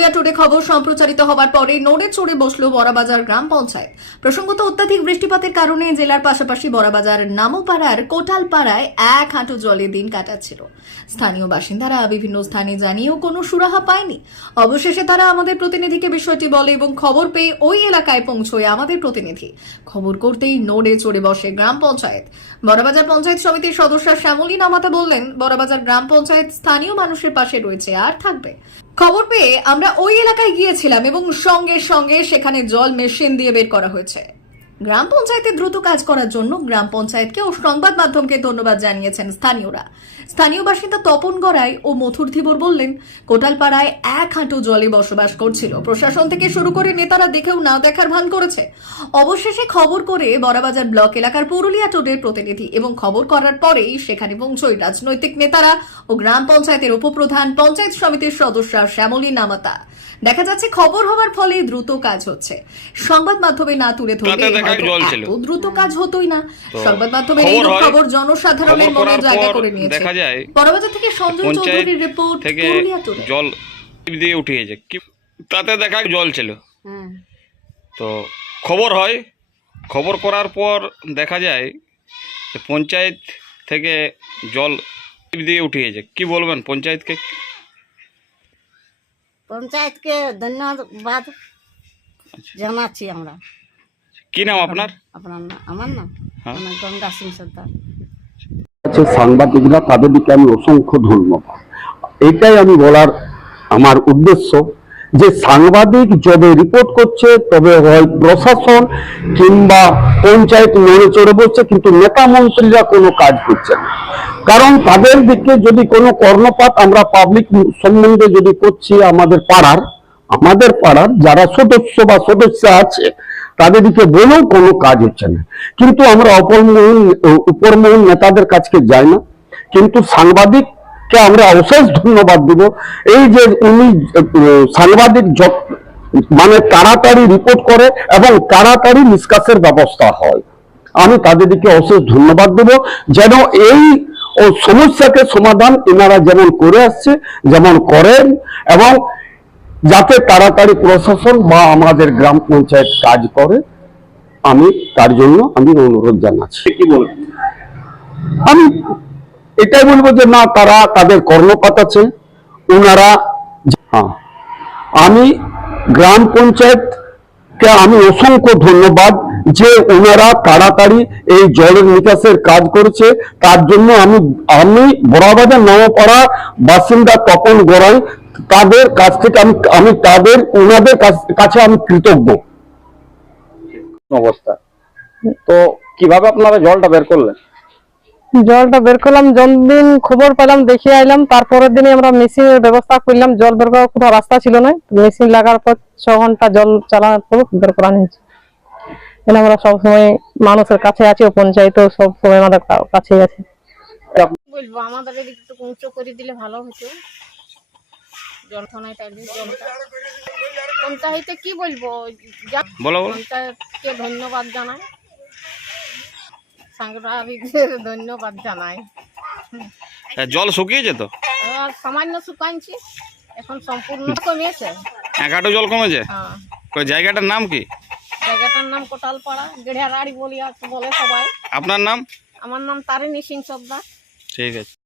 Purulia today খবর সম্প্রচারিত হওয়ার পরে নড়ে চড়ে বসল বড়াবাজার গ্রাম পঞ্চায়েত। প্রসঙ্গত অত্যাধিক বৃষ্টিপাতের কারণে জেলার পাশাপাশি বড়াবাজার নামপাড়ার কোটালপাড়ায় এক হাঁটু জলে দিন কাটাচ্ছিল। স্থানীয় বাসিন্দারা বিভিন্ন স্থানে জানিয়েও কোনো সুরাহা পায়নি। অবশেষে তারা আমাদের প্রতিনিধিকে বিষয়টি বলে এবং খবর পেয়ে ওই এলাকায় পৌঁছয় আমাদের প্রতিনিধি। খবর করতেই নড়ে চড়ে বসে গ্রাম পঞ্চায়েত। বড়াবাজার পঞ্চায়েত সমিতির সদস্য শ্যামলী নামাতা বললেন, বড়াবাজার গ্রাম পঞ্চায়েত স্থানীয় মানুষের পাশে রয়েছে আর থাকবে। খবর পেয়ে আমরা ওই এলাকায় গিয়েছিলাম এবং সঙ্গে সঙ্গে সেখানে জল মেশিন দিয়ে বের করা হয়েছে। গ্রাম পঞ্চায়েতে দ্রুত কাজ করার জন্য গ্রাম পঞ্চায়েতকে ও সংবাদ মাধ্যমকে ধন্যবাদ জানিয়েছেন স্থানীয়রা। স্থানীয় বাসিন্দা তপন গড়াই ও মথুর ধীবর বললেন, কোটালপাড়ায় এক হাঁটু জলে বসবাস করছিল। প্রশাসন থেকে শুরু করে নেতারা দেখেও না দেখার ভান করেছে। অবশেষে খবর করে বড়াবাজার ব্লক এলাকার পুরুলিয়া টুডের প্রতিনিধি এবং খবর করার পরেই সেখানে পৌঁছয় রাজনৈতিক নেতারা ও গ্রাম পঞ্চায়েতের উপপ্রধান পঞ্চায়েত সমিতির সদস্য শ্যামলী নামাতা। দেখা যাচ্ছে খবর হওয়ার ফলে দ্রুত কাজ হচ্ছে। সংবাদ মাধ্যমে না তুলে ধরলে এত দ্রুত কাজ হতোই না। সংবাদ মাধ্যমের এই খবর জনসাধারণের মনে জায়গা করে নিয়েছে। বড়বাজার থেকে সঞ্জয় চৌধুরীর রিপোর্ট, পুরুলিয়া টুডে। জল দিয়ে উঠিয়েছে, তাতে দেখা জল ছিল। তো খবর হয়, খবর করার পর দেখা যায় যে পঞ্চায়েত থেকে জল দিয়ে উঠিয়েছে। কি বলবেন পঞ্চায়েতকে? পঞ্চায়েতকে ধন্যবাদ জানাচ্ছি আমরা। কি নাম আপনার? আমার নাম গঙ্গা সিং সর্দার। সাংবাদিকরা, তাদেরকে আমি অসংখ্য ধন্যবাদ। এটাই আমি বলার আমার উদ্দেশ্য যে সাংবাদিক যবে রিপোর্ট করছে তবে হয় প্রশাসন কিংবা পঞ্চায়েত নড়ে চড়ে বসছে, কিন্তু নেতা মন্ত্রীরা কোনো কাজ করছে না। কারণ তাদের দিকে যদি কোনো কর্ণপাত আমরা পাবলিক সম্বন্ধে যদি করছি, আমাদের পাড়ার যারা সদস্য বা সদস্য আছে তাদেরকে বলেও কোনো কাজ হচ্ছে না। কিন্তু আমরা উপরমহল নেতাদের কাছে যাই না, কিন্তু সাংবাদিককে আমরা অশেষ ধন্যবাদ দিব। এই যে উনি সাংবাদিক মানে তাড়াতাড়ি রিপোর্ট করে এবং তাড়াতাড়ি নিষ্কাশের ব্যবস্থা হয়, আমি তাদেরকে অশেষ ধন্যবাদ দেব। যেন এই সমস্যাকে সমাধান এনারা যেমন করে আসছে, যেমন করেন, এবং যাতে তাড়াতাড়ি প্রশাসন বা আমাদের গ্রাম পঞ্চায়েত কাজ করে, আমি তার জন্য আমি অনুরোধ জানাচ্ছি। কি বলবো, আমি এটাই বলবো যে না, তারা তাদের কর্ণপাত আছে ওনারা। আমি গ্রাম পঞ্চায়েতকে আমি অসংখ্য ধন্যবাদ যে ওনারা তাড়াতাড়ি এই জলের নিকাশের কাজ করেছে। তার জন্য আমি বড়াবাজার নামপাড়া বাসিন্দা তপন গড়াই, তাদের কাছ থেকে আমি ওনাদের কাছে আমি কৃতজ্ঞ। অবস্থা তো কিভাবে আপনারা জলটা বের করলেন? জলটা বের করলাম, যতদিন খবর পেলাম দেখে আইলাম, তারপরের দিনে আমরা মেশিনের ব্যবস্থা করলাম। জল বের করার কোনো রাস্তা ছিল না, মেশিন লাগার পর 6 ঘন্টা জল চালানোর পর বের করা হয়েছে। আমরা সবসময় মানুষের কাছে আছি, ও পঞ্চায়েতও সবসময় আমাদের কাছে আছে। বলবো আমাদের এদিকে একটু উঁচু করে দিলে ভালো হতো। পঞ্চায়েতে কি বলবো, পঞ্চায়েতকে ধন্যবাদ জানাই, সাংবাদিকদের ধন্যবাদ জানাই। জল শুকিয়েছে তো? সামান্য শুকাইছি, এখন সম্পূর্ণ কমিয়েছে। এক হাঁটু জল কমেছে? হ্যাঁ। জায়গাটার নাম কি? জায়গাটার নাম কোটালপাড়া, গেড়িয়ারাড়ি বলে সবাই। আপনার নাম? আমার নাম তারিণী সিং সর্দার। ঠিক আছে।